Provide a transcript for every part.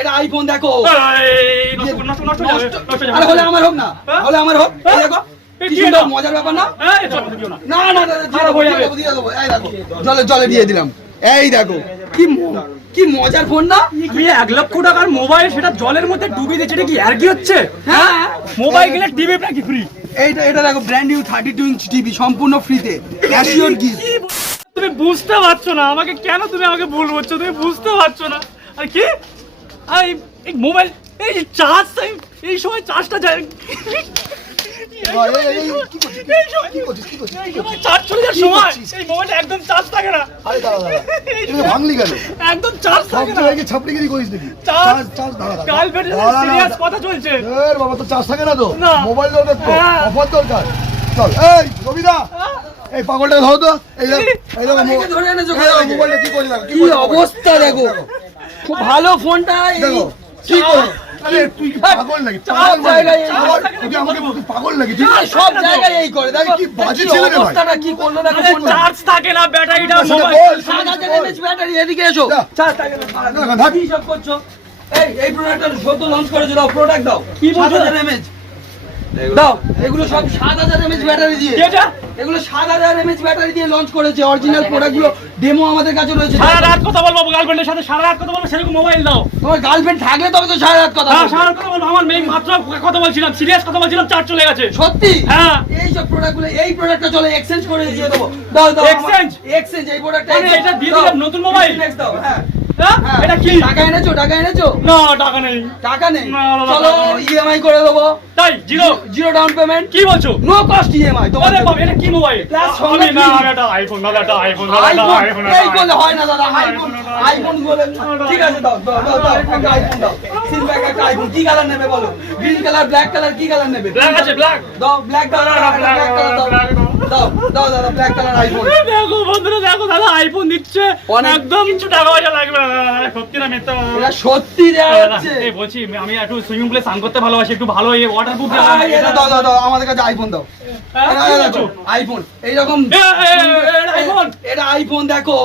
এটা আইফোন দেখো। আরে হলে আমার হোক না, হলে আমার হোক। এই দেখো কি সুন্দর মজার ব্যাপার না? না না দিয়ে দেবো। এই দেখো জলে জলে দিয়ে দিলাম। এই দেখো কি মজার ফোন না? আমি 1 লক্ষ টাকার মোবাইল সেটা জলের মধ্যে ডুবিয়ে দিচ্ছে, এটা কি আর কি হচ্ছে? হ্যাঁ মোবাইল কিনে টিভি নাকি ফ্রি? এটা দেখো ব্র্যান্ড নিউ 32 ইঞ্চ টিভি সম্পূর্ণ ফ্রিতে, অ্যাসিওর গিফট। তুমি বুঝতে পারছো না আমাকে কেন তুমি আমাকে ভুল বলছো? তুমি বুঝতে পারছো না। আর কি এই মোবাইল এই চার্জ এই সময় চার্জটা যায় চার্জ চলে যাওয়ার সময় এই মোবাইলটা একদম চার্জ থাকে না। আরে দাঁড়া ভাঙলি কেন? একদম চার্জ থাকে না। ছাপড়িগিরি করিস নাকি? চার্জ গার্লফ্রেন্ডের সাথে সিরিয়াস কথা চলছে। বাবা তো চার্জ থাকে না তো, না। মোবাইল দরকার তো, অফার দরকার। চল এই রবিদা, এই পাগলটাকে ধরো তো। এই ধরে এনেছো মোবাইলটা কি করছিস? কি অবস্থা দেখো, খুব ভালো ফোনটা। দেখো কি করো? আরে তুই কি পাগল নাকি? পাগল নাকি? সব জায়গায় এই করে দেখো কি বাজে ছেলে রে ভাই। অবস্থাটা কি করলো দেখো। চার্জ থাকে না, ব্যাটারিটা মোবাইল 7000 mAh ব্যাটারি। এদিকে এসো। চার্জ থাকে না, কি সব করছো? এই প্রোডাক্টটা সদ্য লঞ্চ করেছো, দাও প্রোডাক্ট দাও। কি বলছো? 7000 mAh দাও। এগুলো সব 7000 mAh ব্যাটারি দিয়ে, এগুলো 7000 mAh ব্যাটারি দিয়ে লঞ্চ করেছে। অরিজিনাল প্রোডাক্টগুলো ডেমো আমাদের কাছে রয়েছে। সারা রাত কথা বলবো গার্লফ্রেন্ডের সাথে, সারা রাত কথা বলবো, সেরকম মোবাইল দাও। তোমার গার্লফ্রেন্ড থাকলে তবে তো সারা রাত কথা বলবো। সারা রাত কথা বলবো। আমার মেয়ে মাত্র কথা বলছিলাম, সিরিয়াস কথা বলছিলাম, চার্জ চলে গেছে। সত্যি? হ্যাঁ। এই সব প্রোডাক্টগুলো, এই প্রোডাক্টটা চলে এক্সচেঞ্জ করে দিয়ে দেবো। দাও দাও। এক্সচেঞ্জ এই প্রোডাক্টটা মানে এটা দিয়ে দিলাম নতুন মোবাইল। দাও। হ্যাঁ এটা কি? টাকা এনেছো? টাকা এনেছো? না টাকা নেই। টাকা নেই? না, না, না, চলো টাকা নেই। ইএমআই করে দেবো। তাই জিরো ডাউন পেমেন্ট, কি বলছো? No cost EMI. তোমার আরে বাবা এটা কি মোবাইল? Plus আমি সঙ্গে না free। এটা আইফোন না, এটা আইফোন না, এটা আইফোন আইফোন না। এই করলে হয় না দাদা। আইফোন বলে ঠিক আছে, দাও দাও দাও দাও একটা আইফোন দাও। সিলভার একটা আইফোন। কি কালার নেবে বলো? গ্রিন কালার, ব্ল্যাক কালার, কি কালার নেবে? ব্ল্যাক আছে, ব্ল্যাক দাও ব্ল্যাক দাও। ব্ল্যাক কালার দাও। দাও দাও দাদা ব্ল্যাক কালার আইফোন। দেখো বন্ধুরা, দেখো দাদা আইফোন দিচ্ছে, একদম কিছু টাকা পয়সা লাগবে না। সত্যি না মিথ্যা? এটা সত্যি দেয়া হচ্ছে। এই বলছি আমি একটু সুইমিং পুলে স্নান করতে ভালোবাসি, একটু ভালো এই ওয়াটারপ্রুফ এটা দাও দাও দাও, আমাদের কাছে আইফোন দাও। আইফোন এইরকম, আইফোন এটা আইফোন দেখো।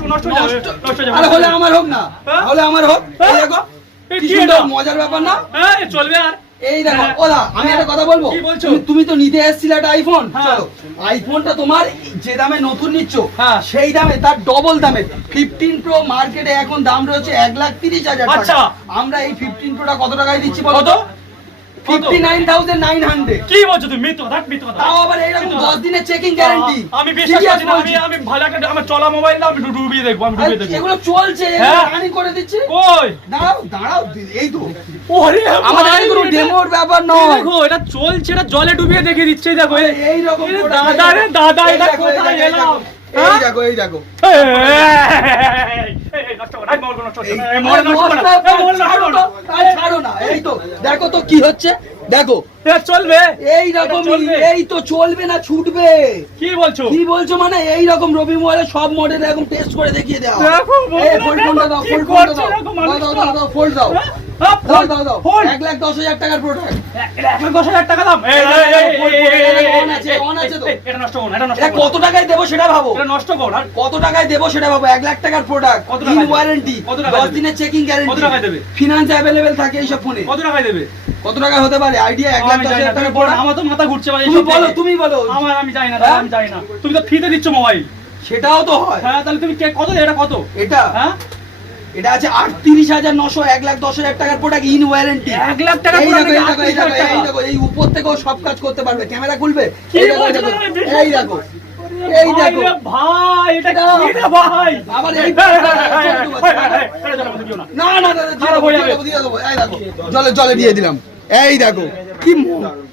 নষ্ট আরে হলে আমার হোক না, হলে আমার হোক। এই দেখো কি সুন্দর মজার ব্যাপার না? চলবে। আর এই দেখো ওরা, আমি একটা কথা বলবো। কি বলছো? তুমি তো নিতে এসেছিলে একটা আইফোন। হ্যাঁ। চলো আইফোনটা তোমার যে দামে নতুন নিচ্ছ, হ্যাঁ। সেই দামে তার ডবল দামে 15 প্রো মার্কেটে এখন দাম রয়েছে 1,30,000 টাকা। আচ্ছা। আমরা এই 15 প্রোটা কত টাকায় দিচ্ছি বলো কত? তো? 59,900। কি বলছো তুমি? মিথ্যা কথা, মিথ্যা কথা। তাও আবার এইরকম 10 দিনের চেকিং গ্যারান্টি। আমি বিশ্বাস করছি না। আমি ভালো একটা আমার চলা মোবাইল না, আমি ডুবিয়ে দেখবো, আমি ডুবিয়ে দেখবো। এগুলো চলছে, হ্যাঁ। রানি করে দিচ্ছে। কই দাঁড়াও দাঁড়াও, এই তো ওরে আমাদের কাছে কোনো ডেমোর ব্যাপার নয়। দেখো এটা চলছে, এটা জলে ডুবিয়ে দেখিয়ে দিচ্ছে। এই দেখো এই রকম দাদা রে দাদা, এটা কোথায় এলাম? এই দেখো এই দেখো। ছাড়ো না, এই তো দেখো তো কি হচ্ছে, দেখো চলবে এই রকম। এই তো চলবে না, ছুটবে। কি বলছো? কি বলছো মানে এই রকম রবি মোবাইলে সব মডেল এরকম টেস্ট করে দেখিয়ে দাও। দেখো এই ফোনটা দাও, ফোনটা দাও, দাও দাও, ফোন দাও। দাও দাও দাও, 1,10,000 টাকার প্রোডাক্ট। 1,10,000 টাকা দাম। অন আছে তো। এটা নষ্ট করো, এটা নষ্ট এটা করো। কত টাকায় দেবো সেটা ভাবো। এটা নষ্ট করো। আর কত টাকায় দেবো সেটা ভাবো। 1,00,000 টাকার প্রোডাক্ট, কত ইন টাকায় দেবে? ওয়ারেন্টি, কত টাকায় 10 দেবে? দিনের চেকিং গ্যারান্টি। কত টাকায় দেবে? ফিনান্স অ্যাভেলেবেল থাকে এইসব ফোনে। কত টাকায় দেবে? কত টাকা হতে পারে আইডিয়া? আমি জানি না, 1,10,000 টাকার তুমি বলো, প্রোডাক্ট। আমার তো মাথা ঘুরছে ভাই। তুমি বলো, তুমি বলো। আমি জানি না দাদা, আমি জানি না। তুমি তো ফ্রিতে দিচ্ছ মোবাইল। সেটাও তো হয়। হ্যাঁ তাহলে তুমি কত? এটা কত? এটা হ্যাঁ এটা আছে 38,900, 1,10,000 টাকার প্রোডাক্ট, ইন ওয়ারেন্টি। 1,00,000 টাকা এই দেখো, এই দেখো, এই 38,000 দেখো, এই টাকা। দেখো, এই উপর থেকেও সব কাজ করতে পারবে। ক্যামেরা খুলবে, কি এই দেখো, এই বলছো দেখো, তুমি? এই দেখো, এই দেখো। ভাই রে ভাই, এটা কি রে ভাই? আবার এই না না দাদা, দিয়ে দেবো। এই দেখো জলে জলে দিয়ে দিলাম। এই দেখো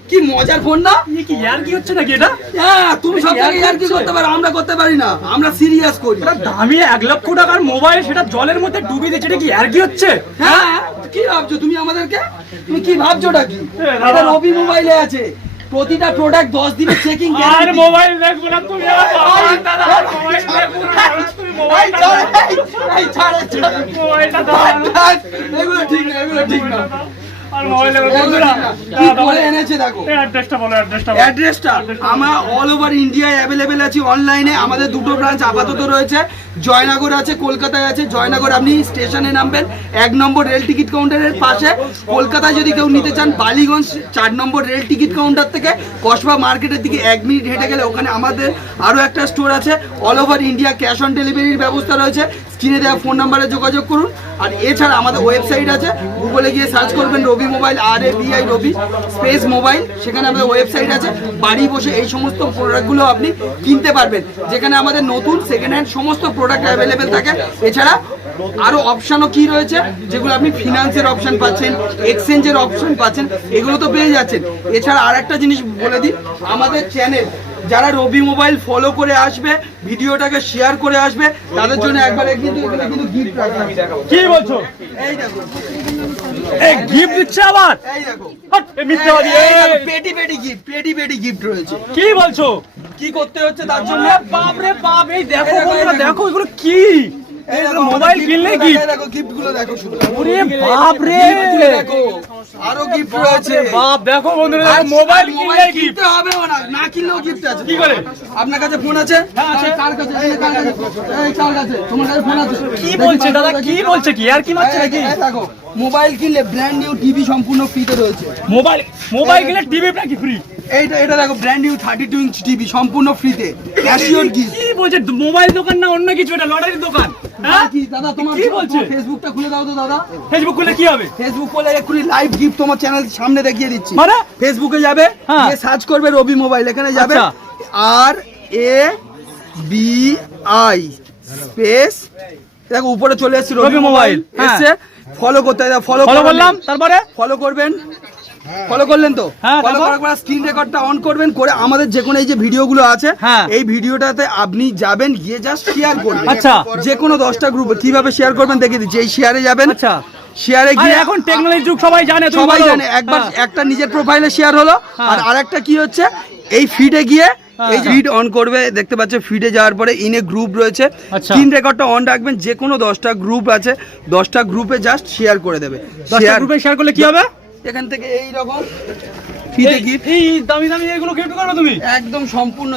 কি মজার ফোন না? কি ইয়ার কি হচ্ছে নাকি এটা? হ্যাঁ, তুমি সব জায়গায় আর কি করতে পারো, আমরা করতে পারি না। আমরা সিরিয়াস করি। এটা দামি 1 লক্ষ টাকার মোবাইল, সেটা জলের মধ্যে ডুবিয়ে দিচ্ছে, এটা কি ইয়ার কি হচ্ছে? হ্যাঁ, কি ভাবছো তুমি আমাদেরকে? তুমি কি ভাবছোটা কি? এটা রবি মোবাইলে আছে প্রতিটা প্রোডাক্ট 10 দিনের চেকিং আর গ্যারান্টি। মোবাইল দেখবো না তুমি। দাদা মোবাইল দেখবো না তুমি। মোবাইল এই ছাড়, মোবাইলটা দাও। এগুলো ঠিক না, এগুলো ঠিক না। আর মোবাইল বন্ধুরা কি করে এনেছে দেখো। অ্যাড্রেসটা বলো, অ্যাড্রেসটা আমরা অল ওভার ইন্ডিয়ায় অ্যাভেলেবেল আছি অনলাইনে। আমাদের দুটো ব্রাঞ্চ আপাতত রয়েছে, জয়নগর আছে, কলকাতায় আছে। জয়নগর আপনি স্টেশনে নামবেন 1 নম্বর রেল টিকিট কাউন্টারের পাশে। কলকাতায় যদি কেউ নিতে চান বালিগঞ্জ 4 নম্বর রেল টিকিট কাউন্টার থেকে কসবা মার্কেটের দিকে 1 মিনিট হেঁটে গেলে ওখানে আমাদের আরও একটা স্টোর আছে। All over India cash on ডেলিভারির ব্যবস্থা রয়েছে। স্ক্রিনে দেওয়া ফোন নাম্বারে যোগাযোগ করুন। আর এছাড়া আমাদের ওয়েবসাইট আছে, গুগলে গিয়ে সার্চ করবেন রবি মোবাইল, RABI রবি স্পেস মোবাইল, সেখানে আমাদের ওয়েবসাইট আছে। বাড়ি বসে এই সমস্ত প্রোডাক্টগুলো আপনি কিনতে পারবেন, যেখানে আমাদের নতুন সেকেন্ড হ্যান্ড সমস্ত প্রোডাক্ট অ্যাভেলেবেল থাকে। এছাড়া আরও অপশানও কি রয়েছে, যেগুলো আপনি ফিনান্সের অপশান পাচ্ছেন, এক্সচেঞ্জের অপশান পাচ্ছেন, এগুলো তো পেয়ে যাচ্ছেন। এছাড়া আর একটা জিনিস বলে দিই, আমাদের চ্যানেল যারা রবি মোবাইল ফলো করে আসবে, ভিডিওটাকে শেয়ার করে আসবে, তাদের জন্য একবার কিন্তু গিফট রাখা। কি বলছো? এই দেখো, এই গিফট দিচ্ছে আবার? এই দেখো, হাট, এ মিথ্যাবাদী, পেটি গিফট রয়েছে। কি বলছো? কি করতে হচ্ছে তার জন্য? বাপ রে বাপ, এই দেখো বন্ধুরা, দেখো এগুলো কি? এই দেখো, মোবাইল কিনলে কি? এই দেখো গিফট গুলো দেখো শুধু। ওরে বাপ রে, দেখো আরো গিফট রয়েছে। বাপ দেখো বন্ধুরা, দেখো মোবাইল কিনলে গিফট। কিনতে হবে না, না কিনলেও গিফট আছে। কি করে? আপনার কাছে ফোন আছে? হ্যাঁ, আছে। কার কাছে? এই কার কাছে? এই কার কাছে? তোমার কাছে ফোন আছে? কি বলছে দাদা, কি বলছে? কি আর কি মারছে নাকি? এই দেখো, মোবাইল কিনলে ব্র্যান্ড নিউ টিভি সম্পূর্ণ ফ্রিতে রয়েছে। মোবাইল কিনলে টিভি নাকি ফ্রি? এটা দেখো, ব্র্যান্ড নিউ 32 ইঞ্চ টিভি সম্পূর্ণ ফ্রিতে, ক্যাশিওর গিফট। কি বলছে? মোবাইল দোকান না অন্য কিছু? এটা লটারির দোকান। হ্যাঁ কি দাদা, তোমার কি বলছে? ফেসবুকটা খুলে দাও তো দাদা। ফেসবুক খুলে কি হবে? ফেসবুক খুলে এক্ষুনি লাইভ গিফট তোমার চ্যানেল সামনে দেখিয়ে দিচ্ছি। মানে? ফেসবুকে যাবে, হ্যাঁ। গিয়ে সার্চ করবে রবি মোবাইল, এখানে যাবে আচ্ছা। RABI স্পেস, দেখো উপরে চলে এসেছে রবি রবি মোবাইল। মোবাইল, হ্যাঁ। এসে ফলো করতে হবে, ফলো করলাম, তারপরে ফলো করবেন। ফলো করলেন তো? হ্যাঁ, ফলো তারপর? করার পর স্ক্রিন রেকর্ডটা অন করবেন, করে আমাদের যে কোনো এই যে ভিডিওগুলো আছে, হ্যাঁ। এই ভিডিওটাতে আপনি যাবেন, গিয়ে জাস্ট শেয়ার করবেন। আচ্ছা। যে কোনো 10টা গ্রুপে কিভাবে শেয়ার করবেন দেখিয়ে দিচ্ছি। এই শেয়ারে যাবেন, আচ্ছা। শেয়ারে আরে গিয়ে এখন টেকনোলজি যুগ, সবাই জানে, তুমি সবাই বলো। জানে, একবার হ্যাঁ। একটা নিজের প্রোফাইলে শেয়ার হলো। হ্যাঁ। আর আরেকটা কি হচ্ছে, এই ফিডে গিয়ে হ্যাঁ। এই ফিড অন করবে, দেখতে পাচ্ছে ফিডে যাওয়ার পরে ইনে গ্রুপ রয়েছে, আচ্ছা। স্ক্রিন রেকর্ডটা অন রাখবেন। যে কোনো 10টা গ্রুপ আছে, 10টা গ্রুপে জাস্ট শেয়ার করে দেবে। 10টা গ্রুপে শেয়ার করলে কি হবে? এখান থেকে এই রকম ফিডে গিফট এই দামি দামি এগুলো গিফট করবে তুমি? একদম সম্পূর্ণ।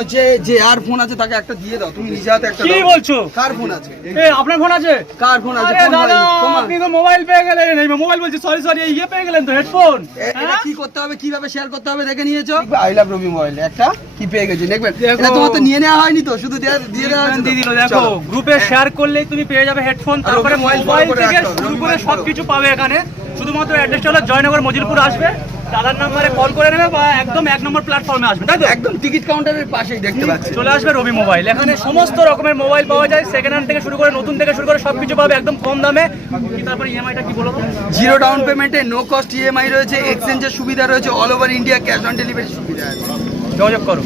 যে আর ফোন আছে তাকে একটা দিয়ে দাও, তুমি নিজে হাতে একটা কি দাও। বলছো? কার ফোন আছে? এই আপনার ফোন আছে? কার ফোন আছে? আরে ফোন দাদা, হয়নি, তোমার। আপনি তো মোবাইল পেয়ে গেলেন। এই মোবাইল বলছি, সরি ইয়ে পেয়ে গেলেন তো, হেডফোন। এটা কি করতে হবে, কিভাবে শেয়ার করতে হবে দেখে নিয়েছো? আই লাভ রবি মোবাইল একটা কি পেয়ে গেছি, দেখবেন। দেখো। এটা তোমার তো নিয়ে নেওয়া হয়নি তো, শুধু দিয়ে দেওয়া হয়েছে তো? দিয়ে দিল, দেখো চলো। গ্রুপে শেয়ার করলেই তুমি পেয়ে যাবে হেডফোন, আর তারপরে রবি মোবাইল মোবাইল ফলো করে থেকে রাখতে হবে, শুরু রবি করে মোবাইল ফলো। সবকিছু পাবে এখানে। শুধুমাত্র অ্যাড্রেসটা হলো জয়নগর মজিলপুর আসবে, দাদার নাম্বারে কল করে নেবে, বা একদম 1 নম্বর প্ল্যাটফর্মে আসবে, তাই তো? একদম টিকিট কাউন্টারের পাশেই দেখতে পাচ্ছি। চলে আসবে রবি মোবাইল। এখানে সমস্ত রকমের মোবাইল পাওয়া যায়, সেকেন্ড হ্যান্ড থেকে শুরু করে নতুন থেকে শুরু করে সবকিছু পাবে একদম কম দামে। কি তারপরে ইএমআইটা কি বলবো? জিরো ডাউন পেমেন্টে নো কস্ট ইএমআই রয়েছে, এক্সচেঞ্জের সুবিধা রয়েছে, all over India cash on delivery সুবিধা আছে। যোগাযোগ করো।